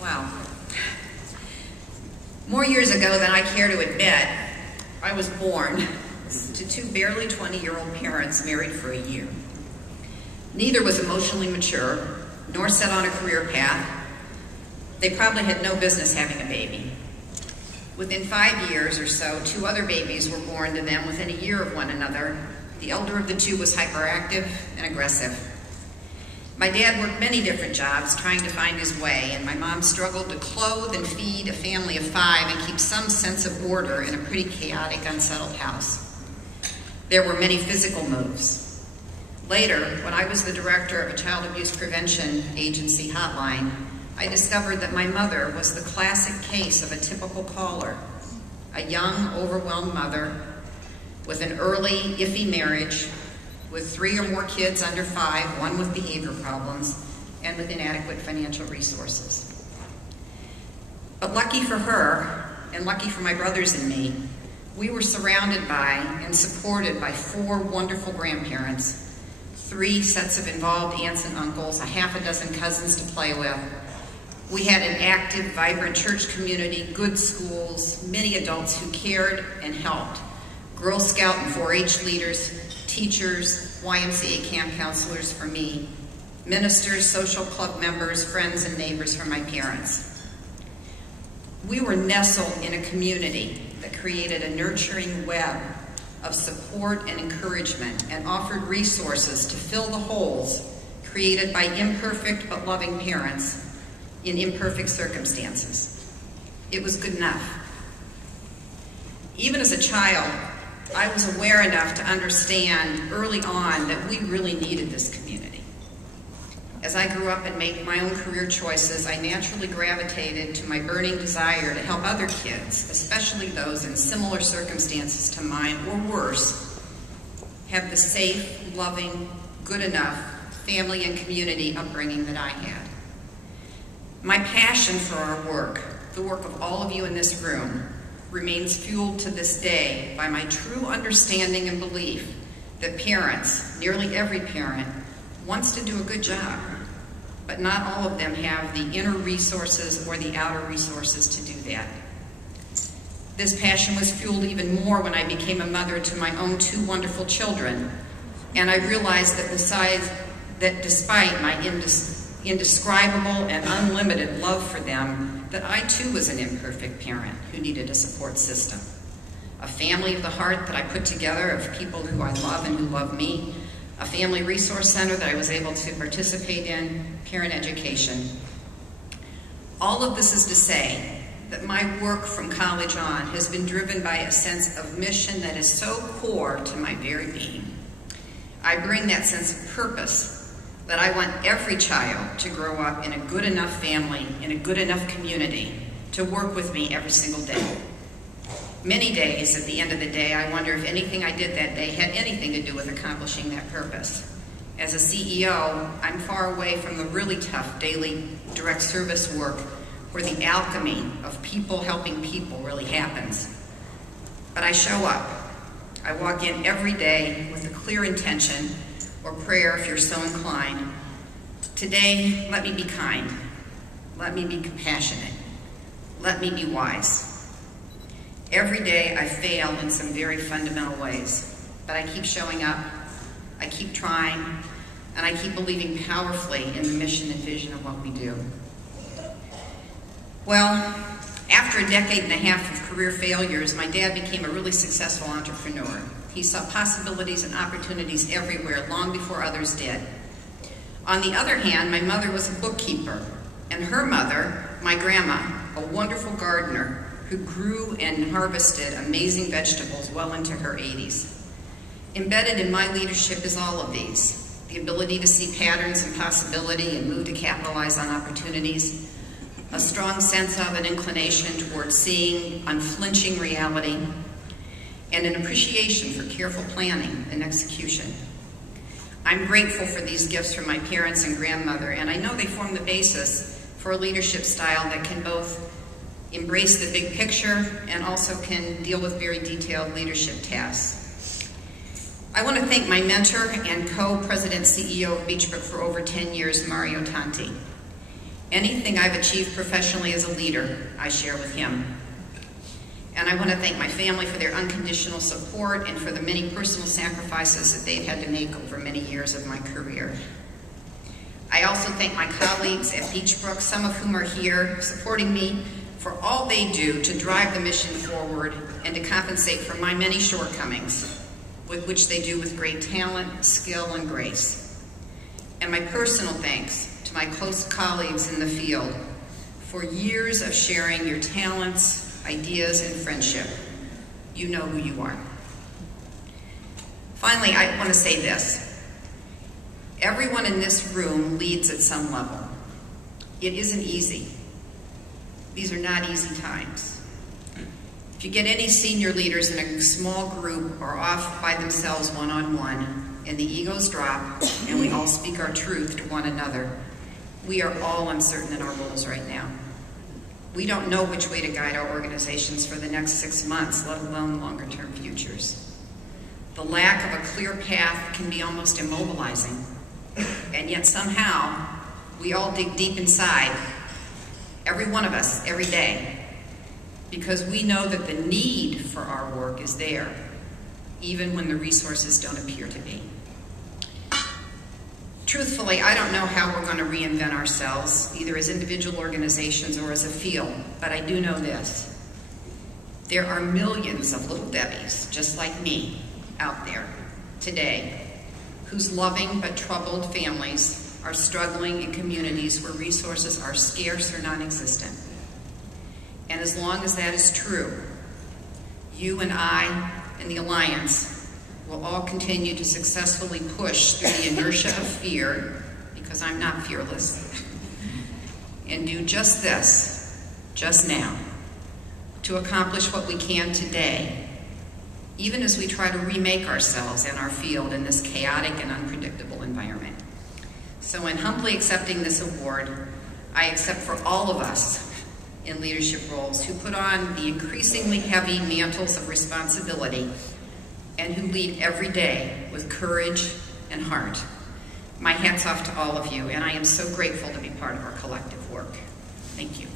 Wow. More years ago than I care to admit, I was born to two barely 20-year-old parents married for a year. Neither was emotionally mature, nor set on a career path. They probably had no business having a baby. Within 5 years or so, two other babies were born to them within a year of one another. The elder of the two was hyperactive and aggressive. My dad worked many different jobs trying to find his way, and my mom struggled to clothe and feed a family of 5 and keep some sense of order in a pretty chaotic, unsettled house. There were many physical moves. Later, when I was the director of a child abuse prevention agency hotline, I discovered that my mother was the classic case of a typical caller, a young, overwhelmed mother with an early, iffy marriage, with 3 or more kids under 5, one with behavior problems, and with inadequate financial resources. But lucky for her, and lucky for my brothers and me, we were surrounded by and supported by 4 wonderful grandparents, 3 sets of involved aunts and uncles, a half a dozen cousins to play with. We had an active, vibrant church community, good schools, many adults who cared and helped, Girl Scout and 4-H leaders, teachers, YMCA camp counselors for me, ministers, social club members, friends, and neighbors for my parents. We were nestled in a community that created a nurturing web of support and encouragement and offered resources to fill the holes created by imperfect but loving parents in imperfect circumstances. It was good enough. Even as a child, I was aware enough to understand early on that we really needed this community. As I grew up and made my own career choices, I naturally gravitated to my burning desire to help other kids, especially those in similar circumstances to mine or worse, have the safe, loving, good enough family and community upbringing that I had. My passion for our work, the work of all of you in this room, remains fueled to this day by my true understanding and belief that parents, nearly every parent, wants to do a good job, but not all of them have the inner resources or the outer resources to do that. This passion was fueled even more when I became a mother to my own 2 wonderful children, and I realized that despite my indescribable and unlimited love for them, that I too was an imperfect parent who needed a support system. A family of the heart that I put together of people who I love and who love me, a family resource center that I was able to participate in, parent education. All of this is to say that my work from college on has been driven by a sense of mission that is so core to my very being. I bring that sense of purpose that I want every child to grow up in a good enough family, in a good enough community, to work with me every single day. Many days, at the end of the day, I wonder if anything I did that day had anything to do with accomplishing that purpose. As a CEO, I'm far away from the really tough daily direct service work where the alchemy of people helping people really happens. But I show up. I walk in every day with a clear intention, or prayer if you're so inclined. Today, let me be kind. Let me be compassionate. Let me be wise. Every day I fail in some very fundamental ways, but I keep showing up, I keep trying, and I keep believing powerfully in the mission and vision of what we do. Well, after a decade and a half of career failures, my dad became a really successful entrepreneur. He saw possibilities and opportunities everywhere long before others did. On the other hand, my mother was a bookkeeper, and her mother, my grandma, a wonderful gardener who grew and harvested amazing vegetables well into her 80s. Embedded in my leadership is all of these: the ability to see patterns and possibility and move to capitalize on opportunities, a strong sense of an inclination towards seeing unflinching reality, and an appreciation for careful planning and execution. I'm grateful for these gifts from my parents and grandmother, and I know they form the basis for a leadership style that can both embrace the big picture and also can deal with very detailed leadership tasks. I want to thank my mentor and co-president CEO of Beech Brook for over 10 years, Mario Tanti. Anything I've achieved professionally as a leader, I share with him. And I want to thank my family for their unconditional support and for the many personal sacrifices that they've had to make over many years of my career. I also thank my colleagues at Beech Brook, some of whom are here supporting me, for all they do to drive the mission forward and to compensate for my many shortcomings, with which they do with great talent, skill, and grace. And my personal thanks to my close colleagues in the field for years of sharing your talents, ideas, and friendship. You know who you are. Finally, I want to say this. Everyone in this room leads at some level. It isn't easy. These are not easy times. If you get any senior leaders in a small group or off by themselves one-on-one, and the egos drop, and we all speak our truth to one another, we are all uncertain in our roles right now. We don't know which way to guide our organizations for the next 6 months, let alone longer-term futures. The lack of a clear path can be almost immobilizing, and yet somehow we all dig deep inside, every one of us, every day, because we know that the need for our work is there, even when the resources don't appear to be. Truthfully, I don't know how we're going to reinvent ourselves, either as individual organizations or as a field, but I do know this. There are millions of little Debbies, just like me, out there today, whose loving but troubled families are struggling in communities where resources are scarce or non-existent. And as long as that is true, you and I and the Alliance will all continue to successfully push through the inertia of fear, because I'm not fearless, and do just this, just now, to accomplish what we can today, even as we try to remake ourselves and our field in this chaotic and unpredictable environment. So in humbly accepting this award, I accept for all of us in leadership roles who put on the increasingly heavy mantles of responsibility and who lead every day with courage and heart. My hat's off to all of you, and I am so grateful to be part of our collective work. Thank you.